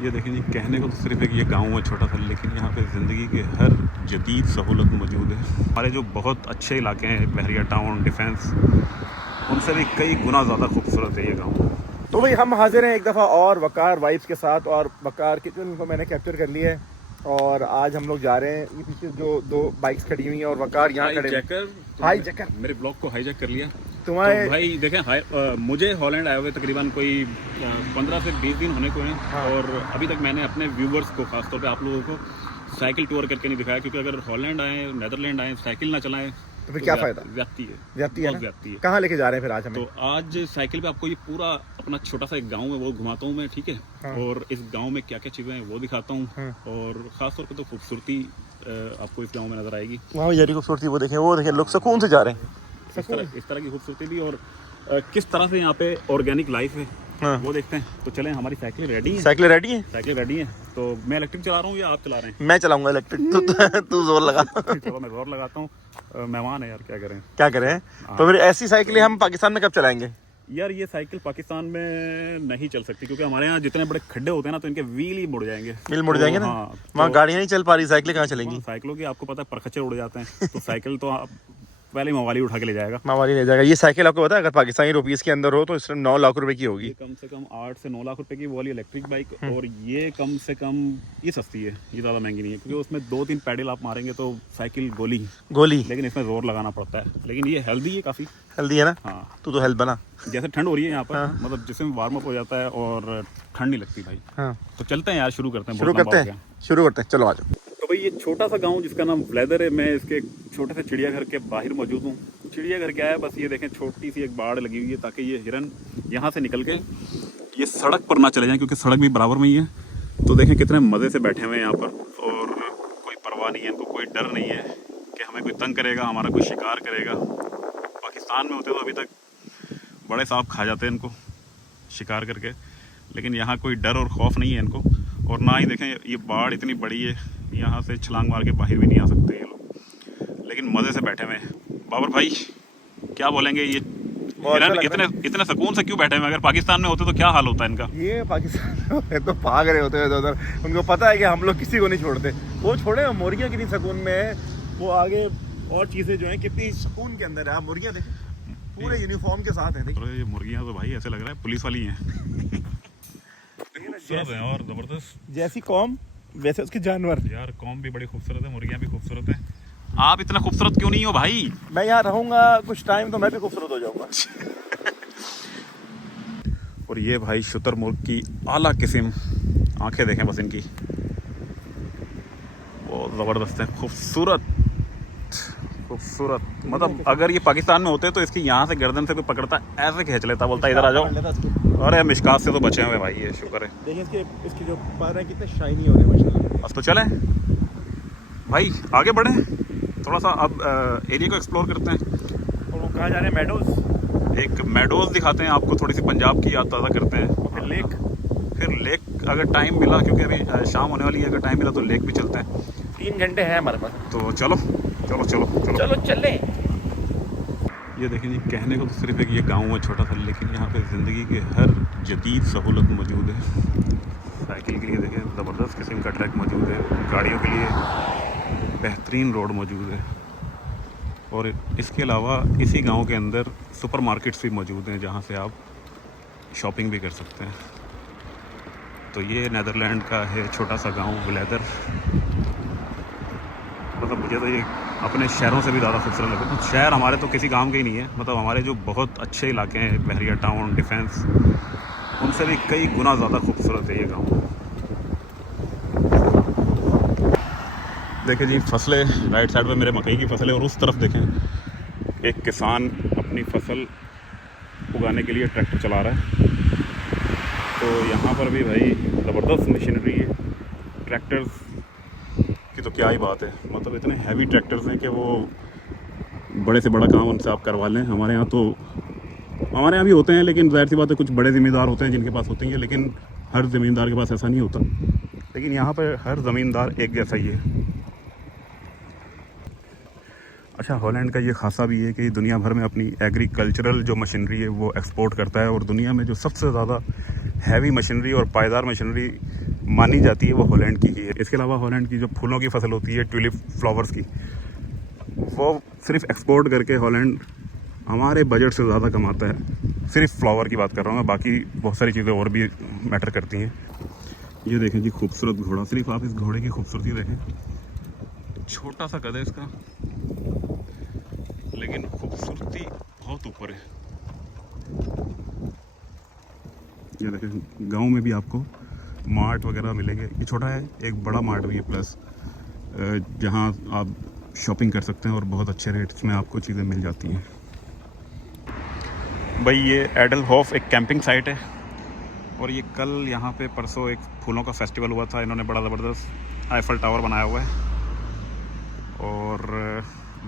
ये देखें जी, कहने को तो सिर्फ एक ये गांव है छोटा सा, लेकिन यहाँ पे ज़िंदगी के हर जदीद सहूलत मौजूद है। हमारे जो बहुत अच्छे इलाके हैं, बहरिया टाउन, डिफेंस, उनसे भी कई गुना ज़्यादा खूबसूरत है ये गांव। तो भाई हम हाजिर हैं एक दफ़ा और वकार वाइब्स के साथ, और वकार किचन को मैंने कैप्चर कर लिया है। और आज हम लोग जा रहे हैं, ये पीछे जो दो बाइक्स खड़ी हुई हैं और वकार यहाँ खड़े हैं। हाई जैकर मेरे ब्लॉग को हाईजैक कर लिया तुम्हारे तो भाई देखें, मुझे हॉलैंड आए हुए तकरीबन कोई 15 से 20 दिन होने को हैं। हाँ। और अभी तक मैंने अपने व्यूवर्स को, खासतौर पे आप लोगों को, साइकिल टूर करके नहीं दिखाया, क्योंकि अगर हॉलैंड आए, नेदरलैंड आए, साइकिल ना चलाएं तो फिर क्या फ़ायदा? व्याप्ति है, व्याप्ति है बहुत ना? व्याप्ति है। कहाँ लेके जा रहे हैं फिर आज हमें? तो आज साइकिल पे आपको ये पूरा अपना छोटा सा एक गांव है वो घुमाता हूँ मैं, ठीक है। हाँ। और इस गांव में क्या क्या चीज़ें हैं वो दिखाता हूँ। हाँ। और ख़ासतौर पे तो खूबसूरती आपको इस गांव में नज़र आएगी। वहाँ यारी खूबसूरती वो देखें लोग सुकून से जा रहे हैं। इस तरह की खूबसूरती भी, और किस तरह से यहाँ पे ऑर्गेनिक लाइफ है, हाँ। वो देखते हैं। तो चलें, हमारी साइकिल रेडी है। साइकिल रेडी है? साइकिल रेडी है। तो मैं इलेक्ट्रिक चला रहा हूँ या आप चला रहे हैं? मैं चलाऊंगा इलेक्ट्रिक। तू जोर लगा। चलो मैं जोर लगाता हूँ। मेहमान है यार, क्या करें। क्या करें? तो फिर ऐसी साइकिलें हम पाकिस्तान में कब चलाएंगे? यार ये साइकिल पाकिस्तान में नहीं चल सकती, क्योंकि हमारे यहाँ जितने बड़े खड्डे होते हैं ना, तो इनके व्हील ही मुड़ जाएंगे। व्हील मुड़ जाएंगे ना? हाँ, वहाँ गाड़ियाँ नहीं चल पा रही, साइकिलें कहाँ चलेंगी? साइकिलों की आपको पता है परखचे उड़ जाते हैं। तो साइकिल तो आप पहले मवाली उठा के ले जाएगा। मवाली ले जाएगा। ये साइकिल आपको पता है अगर पाकिस्तानी रुपीस के अंदर हो तो इसमें 9 लाख रुपए की होगी। ये कम से कम 8 से 9 लाख रुपए की वो वाली इलेक्ट्रिक बाइक, और ये कम से कम ये सस्ती है, ये ज़्यादा महंगी नहीं है, क्योंकि उसमें 2-3 पैडल आप मारेंगे तो साइकिल गोली, लेकिन इसमें जोर लगाना पड़ता है। लेकिन ये हेल्दी है, काफ़ी हेल्दी है ना? हाँ। तू तो हेल्थ बना। जैसे ठंड हो रही है यहाँ पर, हाँ। मतलब जिसमें वार्म अप हो जाता है और ठंड नहीं लगती भाई। हाँ। तो चलते हैं यार, शुरू करते हैं। शुरू करते हैं, चलो आ जाओ। तो भाई ये छोटा सा गांव जिसका नाम व्लेदर है, मैं इसके छोटे से चिड़ियाघर के बाहर मौजूद हूँ। चिड़ियाघर क्या है, बस ये देखें छोटी सी एक बाड़ लगी हुई है, ताकि ये हिरन यहाँ से निकल के ये सड़क पर ना चले जाएं, क्योंकि सड़क भी बराबर में ही है। तो देखें कितने मज़े से बैठे हुए हैं यहाँ पर, और कोई परवाह नहीं है इनको, कोई डर नहीं है कि हमें कोई तंग करेगा, हमारा कोई शिकार करेगा। पाकिस्तान में होते तो अभी तक बड़े सांप खा जाते हैं इनको शिकार करके, लेकिन यहाँ कोई डर और खौफ नहीं है इनको। और ना ही देखें ये बाड़ इतनी बड़ी है, यहाँ से छलांग मार के बाहर भी नहीं आ सकते ये लोग, लेकिन मज़े से बैठे हुए हैं। बाबर भाई क्या बोलेंगे, ये हिरन इतने सुकून से क्यों बैठे हुए? अगर पाकिस्तान में होते तो क्या हाल होता है इनका? ये पाकिस्तान में तो भाग रहे होते हैं उधर, उनको पता है कि हम लोग किसी को नहीं छोड़ते। वो छोड़े, मुर्गियाँ कितनी सुकून में है, वो आगे और चीज़ें जो हैं कितनी सुकून के अंदर है। आप मुर्गियाँ देखें, पूरे यूनिफॉर्म के साथ हैं। ये मुर्गियाँ तो भाई ऐसे लग रहा है पुलिस वाली हैं। खूबसूरत है और ज़बरदस्त, जैसी कौम वैसे उसके जानवर। यार कौम भी बड़ी खूबसूरत है, मुर्गियाँ भी खूबसूरत हैं। आप इतना खूबसूरत क्यों नहीं हो भाई? मैं यहाँ रहूँगा कुछ टाइम तो मैं भी खूबसूरत हो जाऊँगा। और ये भाई शुतुरमुर्ग की आला किस्म, आंखें देखें बस इनकी, बहुत ज़बरदस्त है, खूबसूरत। मतलब अगर ये पाकिस्तान में होते तो इसकी यहाँ से गर्दन से कोई पकड़ता, ऐसे खींच लेता, बोलता इधर आ जाओ। अरे मिशकात से तो बचे हुए भाई, ये शुक्र है। देखिए इसके जो पर है कितने शाइनी हो रहे हैं माशाल्लाह। अब तो चलें भाई, आगे बढ़ें थोड़ा सा, अब एरिया को एक्सप्लोर करते हैं। और वो कहाँ जा रहे हैं? मेडोज। एक मेडोज दिखाते हैं आपको, थोड़ी सी पंजाब की याद ताज़ा करते हैं। फिर लेक अगर टाइम मिला, क्योंकि अभी शाम होने वाली है, अगर टाइम मिला तो लेक भी चलते हैं। 3 घंटे हैं हमारे पास, तो चलो चलें। ये देखें जी, कहने को तो सिर्फ एक ये गांव है छोटा सा, लेकिन यहाँ पे ज़िंदगी के हर जदीद सहूलत मौजूद है। साइकिल के लिए देखें ज़बरदस्त किस्म का ट्रैक मौजूद है, गाड़ियों के लिए बेहतरीन रोड मौजूद है, और इसके अलावा इसी गांव के अंदर सुपरमार्केट्स भी मौजूद हैं, जहाँ से आप शॉपिंग भी कर सकते हैं। तो ये नीदरलैंड का है छोटा सा गांव व्लेदर। मतलब मुझे तो ये अपने शहरों से भी ज़्यादा खूबसूरत लगता है। शहर हमारे तो किसी काम के ही नहीं है, मतलब हमारे जो बहुत अच्छे इलाके हैं, बहरिया टाउन, डिफेंस, उनसे भी कई गुना ज़्यादा खूबसूरत है ये गांव। देखें जी फसलें, राइट साइड पे मेरे मकई की फसलें, और उस तरफ देखें एक किसान अपनी फसल उगाने के लिए ट्रैक्टर चला रहा है। तो यहाँ पर भी भाई ज़बरदस्त मशीनरी है। ट्रैक्टर्स की तो क्या ही बात है, मतलब इतने हैवी ट्रैक्टर्स हैं कि वो बड़े से बड़ा काम उनसे आप करवा लें। हमारे यहाँ भी होते हैं, लेकिन जाहिर सी बात है कुछ बड़े ज़मींदार होते हैं जिनके पास होती है, लेकिन हर ज़मींदार के पास ऐसा नहीं होता। लेकिन यहाँ पर हर ज़मींदार एक जैसा ही है। अच्छा, हॉलैंड का ये खासा भी है कि दुनिया भर में अपनी एग्रीकल्चरल जो मशीनरी है वो एक्सपोर्ट करता है, और दुनिया में जो सबसे ज़्यादा हैवी मशीनरी और पायदार मशीनरी मानी जाती है वो हॉलैंड की ही है। इसके अलावा हॉलैंड की जो फूलों की फसल होती है ट्यूलिप फ्लावर्स की, वो सिर्फ एक्सपोर्ट करके हॉलैंड हमारे बजट से ज़्यादा कमाता है। सिर्फ फ्लावर की बात कर रहा हूँ मैं, बाकी बहुत सारी चीज़ें और भी मैटर करती हैं। ये देखें जी खूबसूरत घोड़ा, सिर्फ आप इस घोड़े की खूबसूरती देखें। छोटा सा कद है इसका, लेकिन खूबसूरती बहुत ऊपर है। ये देखें, गांव में भी आपको मार्ट वगैरह मिलेंगे। ये छोटा है, एक बड़ा मार्ट भी है प्लस, जहां आप शॉपिंग कर सकते हैं और बहुत अच्छे रेट्स में आपको चीज़ें मिल जाती हैं। भाई ये एडलहोफ एक कैंपिंग साइट है और ये कल यहाँ पे परसों एक फूलों का फेस्टिवल हुआ था। इन्होंने बड़ा ज़बरदस्त आईफल टावर बनाया हुआ है और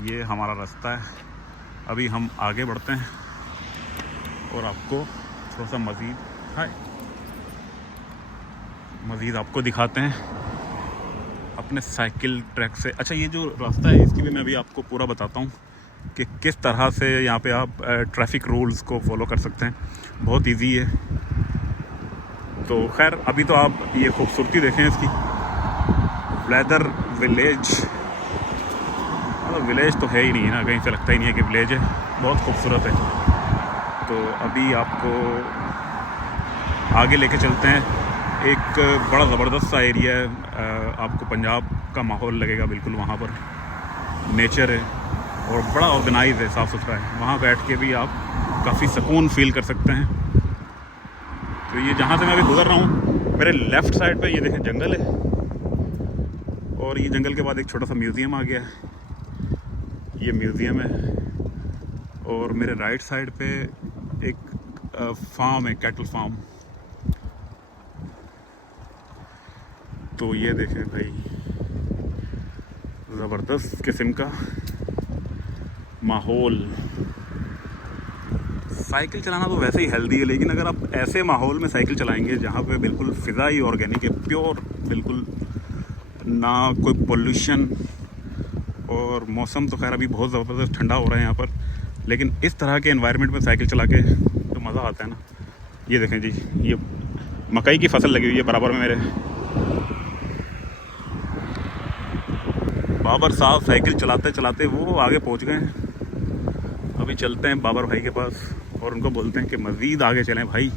ये हमारा रास्ता है। अभी हम आगे बढ़ते हैं और आपको थोड़ा सा मज़ीद आपको दिखाते हैं अपने साइकिल ट्रैक से। अच्छा, ये जो रास्ता है इसकी भी मैं अभी आपको पूरा बताता हूँ कि किस तरह से यहाँ पे आप ट्रैफिक रूल्स को फॉलो कर सकते हैं। बहुत इजी है। तो खैर अभी तो आप ये खूबसूरती देखें इसकी, व्लेदर विलेज। विलेज तो है ही नहीं है ना, कहीं से लगता ही नहीं है कि विलेज है, बहुत खूबसूरत है। तो अभी आपको आगे लेके चलते हैं। एक बड़ा ज़बरदस्त सा एरिया है, आपको पंजाब का माहौल लगेगा बिल्कुल। वहाँ पर नेचर है और बड़ा ऑर्गेनाइज है, साफ़ सुथरा है। वहाँ बैठ के भी आप काफ़ी सुकून फील कर सकते हैं। तो ये जहाँ से मैं अभी गुज़र रहा हूँ, मेरे लेफ़्ट साइड पे ये देखें जंगल है और ये जंगल के बाद एक छोटा सा म्यूज़ियम आ गया है। ये म्यूज़ियम है और मेरे राइट साइड पे एक फार्म है, कैटल फार्म। तो ये देखें भाई, ज़बरदस्त किस्म का माहौल। साइकिल चलाना तो वैसे ही हेल्दी है, लेकिन अगर आप ऐसे माहौल में साइकिल चलाएंगे जहाँ पे बिल्कुल फ़िज़ा ही ऑर्गेनिक है, प्योर, बिल्कुल ना कोई पोल्यूशन, और मौसम तो खैर अभी बहुत ज़बरदस्त ठंडा हो रहा है यहाँ पर, लेकिन इस तरह के एनवायरनमेंट में साइकिल चला के तो मज़ा आता है ना। ये देखें जी, ये मकई की फसल लगी हुई है बराबर में मेरे। बाबर साहब साइकिल चलाते चलाते वो आगे पहुंच गए हैं। अभी चलते हैं बाबर भाई के पास और उनको बोलते हैं कि मज़ीद आगे चलें भाई।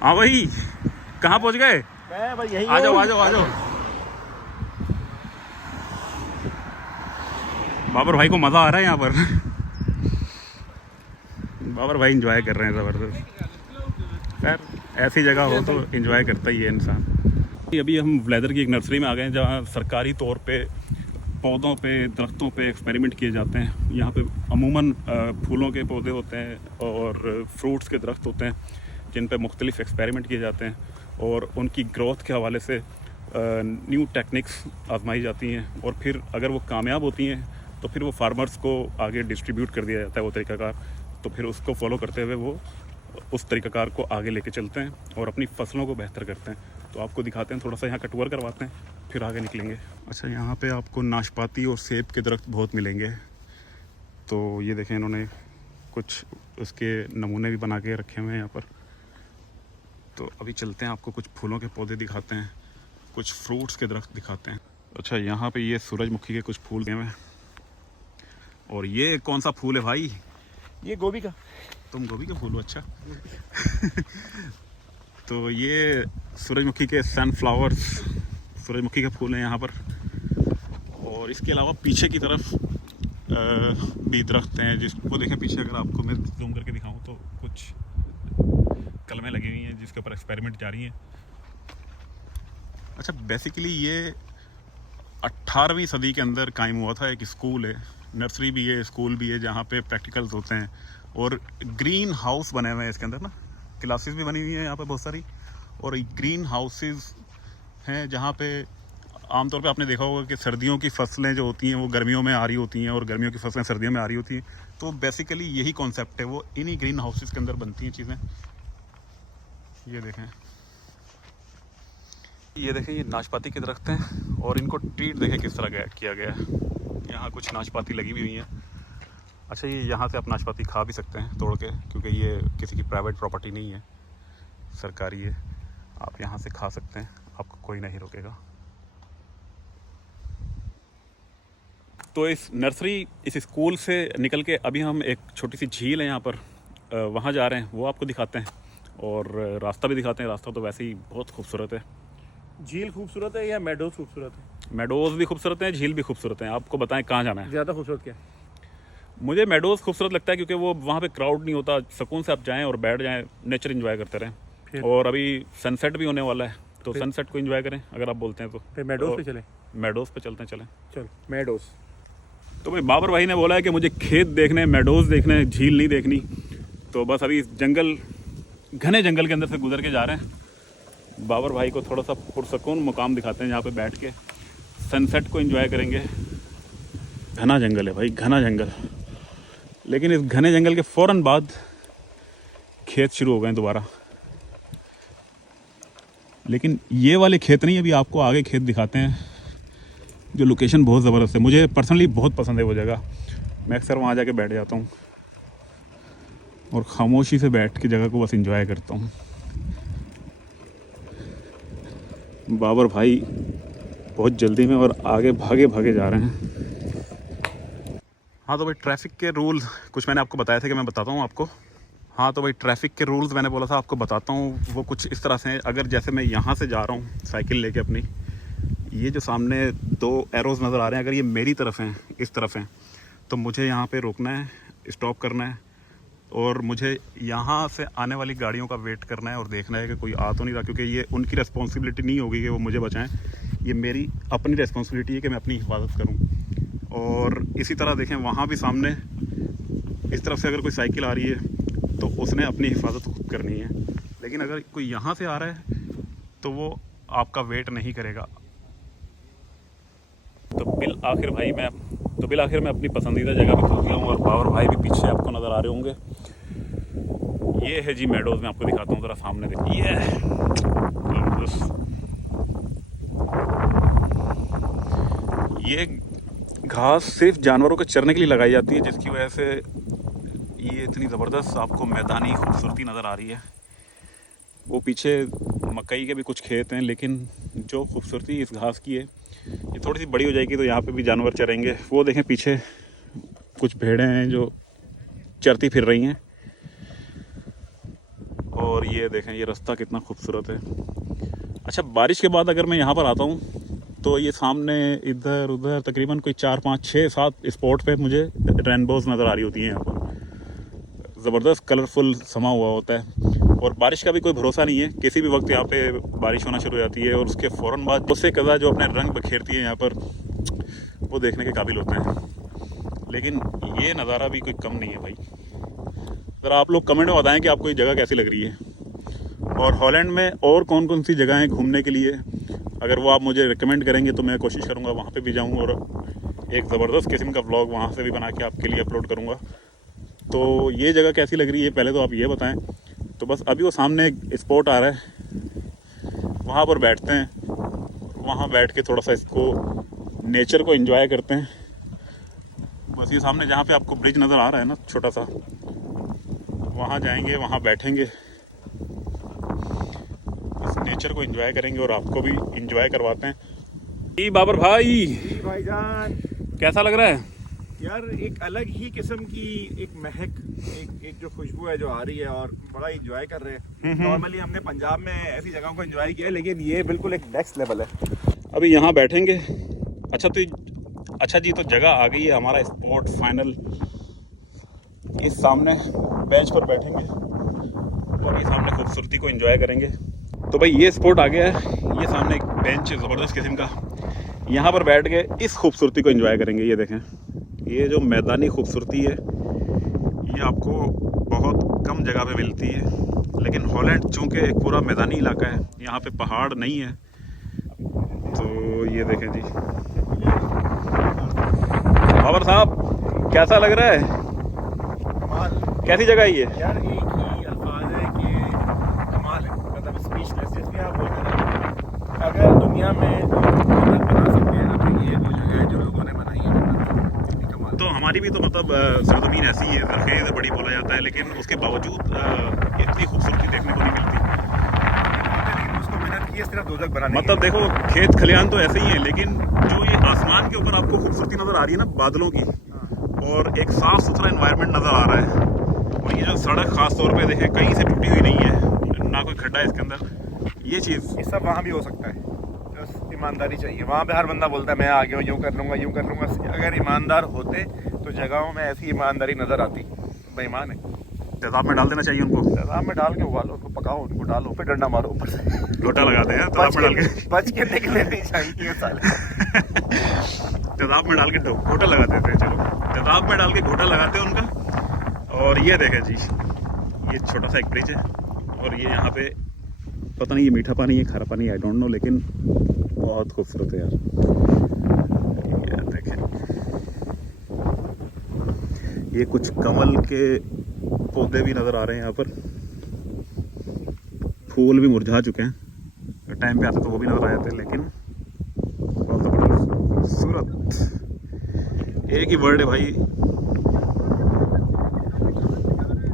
हाँ भाई, कहाँ पहुंच गए? मैं भाई यही आ जाओ आ जाओ आ जाओ। बाबर भाई को मज़ा आ रहा है यहाँ पर। बाबर भाई एंजॉय कर रहे हैं ज़बरदस्त। खैर ऐसी जगह हो तो एंजॉय करता ही है इंसान। अभी हम व्लेदर की एक नर्सरी में आ गए हैं जहाँ सरकारी तौर पे पौधों पे, दरख्तों पे एक्सपेरिमेंट किए जाते हैं। यहाँ पे अमूमन फूलों के पौधे होते हैं और फ्रूट्स के दरख्त होते हैं जिन पे मुख्तलिफ एक्सपेरिमेंट किए जाते हैं और उनकी ग्रोथ के हवाले से न्यू टेक्निक्स आजमाई जाती हैं और फिर अगर वो कामयाब होती हैं तो फिर वो फार्मर्स को आगे डिस्ट्रीब्यूट कर दिया जाता है वो तरीक़ाकार। तो फिर उसको फॉलो करते हुए वो उस तरीक़ाकार को आगे लेके चलते हैं और अपनी फसलों को बेहतर करते हैं। तो आपको दिखाते हैं, थोड़ा सा यहाँ का टूर करवाते हैं, फिर आगे निकलेंगे। अच्छा, यहाँ पे आपको नाशपाती और सेब के दरख्त बहुत मिलेंगे। तो ये देखें, इन्होंने कुछ उसके नमूने भी बना के रखे हुए हैं यहाँ पर। तो अभी चलते हैं, आपको कुछ फूलों के पौधे दिखाते हैं, कुछ फ्रूट्स के दरख्त दिखाते हैं। अच्छा, यहाँ पे ये सूरजमुखी के कुछ फूल हैं। और ये कौन सा फूल है भाई? ये गोभी का। तुम गोभी का फूल हो? अच्छा। तो ये सूरजमुखी के सनफ्लावर्स, सूरजमुखी के फूल हैं यहाँ पर। और इसके अलावा पीछे की तरफ भी दरख्त हैं, जिसको देखें पीछे, अगर आपको मैं जूम करके दिखाऊं तो कुछ कलमें लगी हुई हैं जिसके ऊपर एक्सपेरिमेंट जारी हैं। अच्छा, बेसिकली ये 18वीं सदी के अंदर कायम हुआ था। एक स्कूल है, नर्सरी भी है, स्कूल भी है, जहाँ पे प्रैक्टिकल्स होते हैं और ग्रीन हाउस बने हुए हैं इसके अंदर ना। क्लासेस भी बनी हुई हैं यहाँ पे बहुत सारी, और ग्रीन हाउसेस हैं जहाँ पे आमतौर पे आपने देखा होगा कि सर्दियों की फसलें जो होती हैं वो गर्मियों में आ रही होती हैं और गर्मियों की फसलें सर्दियों में आ रही होती हैं। तो बेसिकली यही कॉन्सेप्ट है, वो इन्हीं ग्रीन हाउसेस के अंदर बनती हैं चीज़ें। ये देखें, ये देखें, ये नाशपाती के दरख्त हैं और इनको ट्रीट देखें किस तरह किया गया है। यहाँ कुछ नाशपाती लगी हुई हैं। अच्छा, ये यहाँ से आप नाशपाती खा भी सकते हैं तोड़ के, क्योंकि ये किसी की प्राइवेट प्रॉपर्टी नहीं है, सरकारी है। आप यहाँ से खा सकते हैं, आपको कोई नहीं रोकेगा। तो इस नर्सरी, इस स्कूल से निकल के अभी हम एक छोटी सी झील है यहाँ पर, वहाँ जा रहे हैं, वो आपको दिखाते हैं और रास्ता भी दिखाते हैं। रास्ता तो वैसे ही बहुत खूबसूरत है। झील खूबसूरत है या मेडोज खूबसूरत है? मेडोज़ भी खूबसूरत हैं, झील भी खूबसूरत हैं। आपको बताएं कहाँ जाना है? ज़्यादा खूबसूरत क्या? मुझे मेडोज़ खूबसूरत लगता है, क्योंकि वो वहाँ पे क्राउड नहीं होता, सुकून से आप जाएं और बैठ जाएं, नेचर एंजॉय करते रहें। और अभी सनसेट भी होने वाला है, तो सनसेट को एंजॉय करें अगर आप बोलते हैं तो। फिर मेडोज पे चलें? मेडोज़ पे चलते हैं, चलें। चल मेडोज। तो भाई बाबर भाई ने बोला है कि मुझे खेत देखने, मेडोज़ देखने, झील नहीं देखनी। तो बस अभी जंगल, घने जंगल के अंदर से गुजर के जा रहे हैं। बाबर भाई को थोड़ा सा पुरसकून मुकाम दिखाते हैं जहाँ पे बैठ के सनसेट को एंजॉय करेंगे। घना जंगल है भाई, घना जंगल। लेकिन इस घने जंगल के फ़ौरन बाद खेत शुरू हो गए दोबारा। लेकिन ये वाले खेत नहीं, अभी आपको आगे खेत दिखाते हैं, जो लोकेशन बहुत ज़बरदस्त है। मुझे पर्सनली बहुत पसंद है वो जगह। मैं अक्सर वहाँ जाके बैठ जाता हूँ और खामोशी से बैठ के जगह को बस एंजॉय करता हूँ। बाबर भाई बहुत जल्दी में और आगे भागे भागे जा रहे हैं। हाँ तो भाई ट्रैफिक के रूल कुछ मैंने आपको बताया था कि मैं बताता हूँ आपको। हाँ तो भाई ट्रैफिक के रूल्स मैंने बोला था आपको बताता हूँ, वो कुछ इस तरह से हैं। अगर जैसे मैं यहाँ से जा रहा हूँ साइकिल लेके अपनी, ये जो सामने 2 एरोज़ नज़र आ रहे हैं, अगर ये मेरी तरफ हैं, इस तरफ हैं, तो मुझे यहाँ पे रुकना है, स्टॉप करना है और मुझे यहाँ से आने वाली गाड़ियों का वेट करना है और देखना है कि कोई आ तो नहीं रहा, क्योंकि ये उनकी रिस्पॉन्सिबिलिटी नहीं होगी कि वो मुझे बचाएं। ये मेरी अपनी रिस्पॉन्सिबिलिटी है कि मैं अपनी हिफाजत करूँ। और इसी तरह देखें वहाँ भी सामने इस तरफ से अगर कोई साइकिल आ रही है तो उसने अपनी हिफाजत खुद करनी है। लेकिन अगर कोई यहाँ से आ रहा है तो वो आपका वेट नहीं करेगा। तो बिल आखिर मैं अपनी पसंदीदा जगह पे पहुँच गया हूँ और बाबर भाई भी पीछे आपको नज़र आ रहे होंगे। ये है जी मेडोज़, मैं आपको दिखाता हूँ ज़रा सामने देखिए। ये घास सिर्फ जानवरों के चरने के लिए लगाई जाती है, जिसकी वजह से ये इतनी ज़बरदस्त आपको मैदानी खूबसूरती नज़र आ रही है। वो पीछे मकई के भी कुछ खेत हैं, लेकिन जो खूबसूरती इस घास की है, ये थोड़ी सी बड़ी हो जाएगी तो यहाँ पे भी जानवर चरेंगे। वो देखें पीछे कुछ भेड़ें हैं जो चरती फिर रही हैं। और ये देखें ये रास्ता कितना खूबसूरत है। अच्छा, बारिश के बाद अगर मैं यहाँ पर आता हूँ तो ये सामने इधर उधर तकरीबन कोई 4 5 6 7 स्पॉट पे मुझे रेनबोज़ नज़र आ रही होती हैं। यहाँ पर ज़बरदस्त कलरफुल समा हुआ होता है और बारिश का भी कोई भरोसा नहीं है, किसी भी वक्त यहाँ पे बारिश होना शुरू हो जाती है और उसके फ़ौरन बाद उससे कज़ा जो अपने रंग बखेरती है यहाँ पर, वो देखने के काबिल होते हैं। लेकिन ये नज़ारा भी कोई कम नहीं है भाई। ज़रा आप लोग कमेंट में बताएं कि आपको ये जगह कैसी लग रही है और हॉलैंड में और कौन कौन सी जगह हैं घूमने के लिए। अगर वो आप मुझे रिकमेंड करेंगे तो मैं कोशिश करूँगा वहाँ पे भी जाऊँ और एक ज़बरदस्त किस्म का व्लॉग वहाँ से भी बना के आपके लिए अपलोड करूँगा। तो ये जगह कैसी लग रही है पहले तो आप ये बताएं। तो बस अभी वो सामने एक स्पॉट आ रहा है, वहाँ पर बैठते हैं, वहाँ बैठ के थोड़ा सा इसको नेचर को एंजॉय करते हैं। बस ये सामने जहाँ पे आपको ब्रिज नज़र आ रहा है ना छोटा सा, वहाँ जाएंगे, वहाँ बैठेंगे, इस नेचर को एंजॉय करेंगे और आपको भी एंजॉय करवाते हैं। जी बाबर भाई, भाईजान कैसा लग रहा है? यार एक अलग ही किस्म की एक महक, एक जो खुशबू है जो आ रही है और बड़ा एंजॉय कर रहे हैं। नॉर्मली हमने पंजाब में ऐसी जगहों को एंजॉय किया है, लेकिन ये बिल्कुल एक नेक्स्ट लेवल है। अभी यहाँ बैठेंगे। अच्छा जी, तो जगह आ गई है, हमारा स्पॉट फाइनल। इस सामने बेंच पर बैठेंगे और ये सामने खूबसूरती को एंजॉय करेंगे। तो भाई ये स्पॉट आ गया है, ये सामने एक बेंच है ज़बरदस्त किस्म का, यहाँ पर बैठ के इस खूबसूरती को एंजॉय करेंगे। ये देखें, ये जो मैदानी खूबसूरती है ये आपको बहुत कम जगह पे मिलती है। लेकिन हॉलैंड चूँकि एक पूरा मैदानी इलाका है, यहाँ पे पहाड़ नहीं है, तो ये देखें जी। बाबर साहब कैसा लग रहा है? कैसी जगह है ये? यार एक ही अल्फाज है कि कमाल है, मतलब स्पीचलेस। जिसमें आप बोलते हैं अगर दुनिया में जन्नत बना सकते हैं ना, तो ये वो जगह है जो लोगों ने बनाई है। हमारी भी तो मतलब सरजमीन ऐसी है, ज़रख़ेज़ बड़ी बोला जाता है, लेकिन उसके बावजूद इतनी खूबसूरती देखने को नहीं मिलती। उसको मेहनत की है सिर्फ दोजख बनाने मतलब देखो खेत खलियान तो ऐसे ही हैं, लेकिन जो ये आसमान के ऊपर आपको खूबसूरती नज़र आ रही है ना बादलों की, और एक साफ़ सुथरा एनवायरनमेंट नज़र आ रहा है, और ये जो सड़क ख़ास तौर पे देखें कहीं से टूटी हुई नहीं है, ना कोई खड्डा है इसके अंदर, ये चीज़ ये सब वहाँ भी हो सकता है। बस ईमानदारी चाहिए। वहाँ पे हर बंदा बोलता है मैं आ गया हूँ, यूँ कर लूँगा यूँ कर लूँगा। अगर ईमानदार होते तो जगहों में ऐसी ईमानदारी नज़र आती। बेईमान है। तेज़ाब में डाल देना चाहिए उनको, तेज़ाब में डाल के उबालो, उनको पकाओ, उनको डालो, फिर डंडा मारो ऊपर से। लोटा लगाते हैं तेज़ाब में डाल के, बच के निकले नहीं चाहिए साले। तेज़ाब में डाल के घोटा लगा देते हैं। चलो तेज़ाब में डाल के घोटा लगाते हैं उनका। और ये देखें जी, ये छोटा सा एक ब्रिज है, और ये यहाँ पे पता नहीं ये मीठा पानी है खारा पानी, आई डोंट नो, लेकिन बहुत खूबसूरत है यार। ये देखें, ये कुछ कमल के पौधे भी नज़र आ रहे हैं यहाँ पर, फूल भी मुरझा चुके हैं, टाइम पे आते तो वो भी नज़र आ जाते हैं, लेकिन बहुत खूबसूरत। एक ही वर्ड है भाई।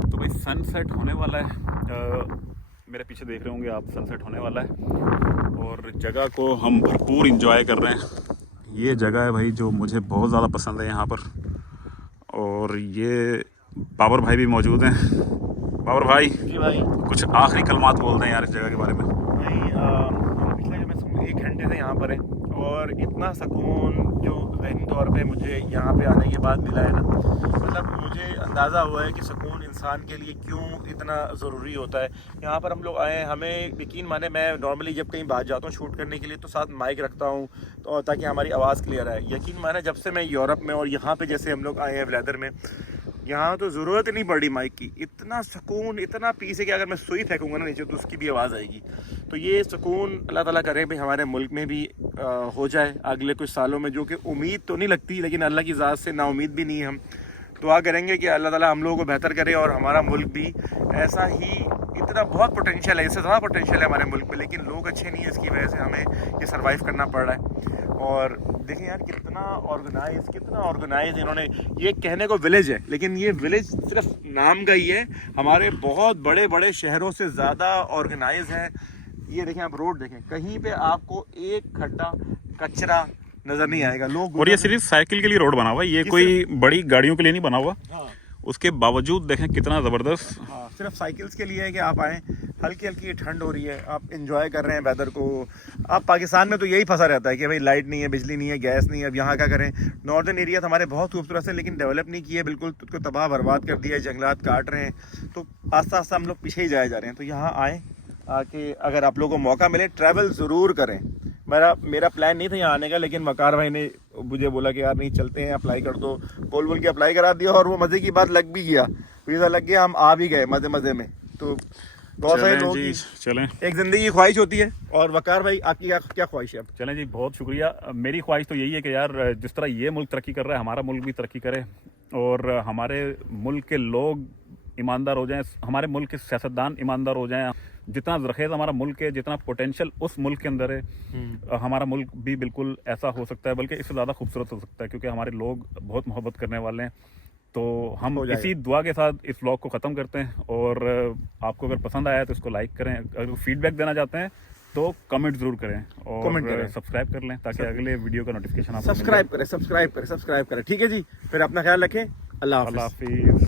तो भाई सनसेट होने वाला है, मेरे पीछे देख रहे होंगे आप, सनसेट होने वाला है, और जगह को हम भरपूर इंजॉय कर रहे हैं। ये जगह है भाई जो मुझे बहुत ज़्यादा पसंद है यहाँ पर, और ये बाबर भाई भी मौजूद हैं। बाबर भाई जी भाई, कुछ आखिरी कलमात बोल दें यार इस जगह के बारे में। भाई हम पिछले कम से कम 1 घंटे से यहाँ पर हैं, और इतना सुकून जो ज़हनी तौर पे मुझे यहाँ पे आने के बाद मिला है ना, मतलब मुझे अंदाज़ा हुआ है कि सुकून इंसान के लिए क्यों इतना ज़रूरी होता है। यहाँ पर हम लोग आए हैं, हमें यकीन माने, मैं नॉर्मली जब कहीं बाहर जाता हूँ शूट करने के लिए तो साथ माइक रखता हूँ, तो ताकि हमारी आवाज़ क्लियर आए। यकीन माने जब से मैं यूरोप में और यहाँ पे जैसे हम लोग आए हैं व्लेदर में, यहाँ तो ज़रूरत ही नहीं पड़ी माइक की। इतना सुकून, इतना पीस है कि अगर मैं सुई फेंकूंगा ना नीचे तो उसकी भी आवाज़ आएगी। तो ये सुकून अल्लाह ताला करे भाई हमारे मुल्क में भी हो जाए अगले कुछ सालों में, जो कि उम्मीद तो नहीं लगती, लेकिन अल्लाह की ज़ात से नाउम्मीद भी नहीं है। हम दुआ करेंगे कि अल्लाह ताला हम लोगों को बेहतर करे, और हमारा मुल्क भी ऐसा ही, इतना बहुत पोटेंशियल है, इससे ज़्यादा पोटेंशियल है हमारे मुल्क में, लेकिन लोग अच्छे नहीं है, इसकी वजह से हमें ये सर्वाइव करना पड़ रहा है। और देखें यार कितना ऑर्गेनाइज इन्होंने, ये कहने को विलेज है, लेकिन ये विलेज सिर्फ नाम का ही है, हमारे बहुत बड़े बड़े शहरों से ज़्यादा ऑर्गेनाइज है। ये देखें आप, रोड देखें, कहीं पे आपको एक खड्डा कचरा नज़र नहीं आएगा। लोग, और ये सिर्फ साइकिल के लिए रोड बना हुआ है, ये कोई बड़ी गाड़ियों के लिए नहीं बना हुआ। हाँ, उसके बावजूद देखें कितना ज़बरदस्त। हाँ, सिर्फ साइकिल्स के लिए है कि आप आएँ, हल्की हल्की ठंड हो रही है, आप इंजॉय कर रहे हैं वेदर को। आप पाकिस्तान में तो यही फंसा रहता है कि भाई लाइट नहीं है, बिजली नहीं है, गैस नहीं है, अब यहाँ क्या करें। नॉर्दर्न एरिया तो हमारे बहुत खूबसूरत है, लेकिन डेवलप नहीं किए, बिल्कुल उसको तबाह बर्बाद कर दिया है, जंगलात काट रहे हैं, तो आस्ता आस्ता हम लोग पीछे ही जाए जा रहे हैं। तो यहाँ आएँ, आके अगर आप लोगों को मौका मिले ट्रैवल ज़रूर करें। मेरा प्लान नहीं था यहाँ आने का, लेकिन वकार भाई ने मुझे बोला कि यार नहीं चलते हैं, अप्लाई कर दो, बोल के अप्लाई करा दिया, और वो मज़े की बात लग भी गया, वीज़ा लग गया, हम आ भी गए मज़े में। तो बहुत सारे लोग की चलें, एक ज़िंदगी की ख्वाहिश होती है। और वकार भाई आपकी क्या ख्वाहिश है? अब चलें जी, बहुत शुक्रिया। मेरी ख्वाहिश तो यही है कि यार जिस तरह ये मुल्क तरक्की कर रहा है, हमारा मुल्क भी तरक्की करे, और हमारे मुल्क के लोग ईमानदार हो जाएं, हमारे मुल्क के सियासतदान ईमानदार हो जाएं। जितना ज़रख़ेज़ हमारा मुल्क है, जितना पोटेंशियल उस मुल्क के अंदर है, हमारा मुल्क भी बिल्कुल ऐसा हो सकता है, बल्कि इससे ज़्यादा खूबसूरत हो सकता है, क्योंकि हमारे लोग बहुत मोहब्बत करने वाले हैं। तो हम इसी दुआ के साथ इस व्लॉग को ख़त्म करते हैं, और आपको अगर पसंद आया तो इसको लाइक करें, अगर फीडबैक देना चाहते हैं तो कमेंट ज़रूर करें, और सब्सक्राइब कर लें ताकि अगले वीडियो का नोटिफिकेशन आपको सब्सक्राइब करें। ठीक है जी, फिर अपना ख्याल रखें। अल्लाह हाफ़िज़।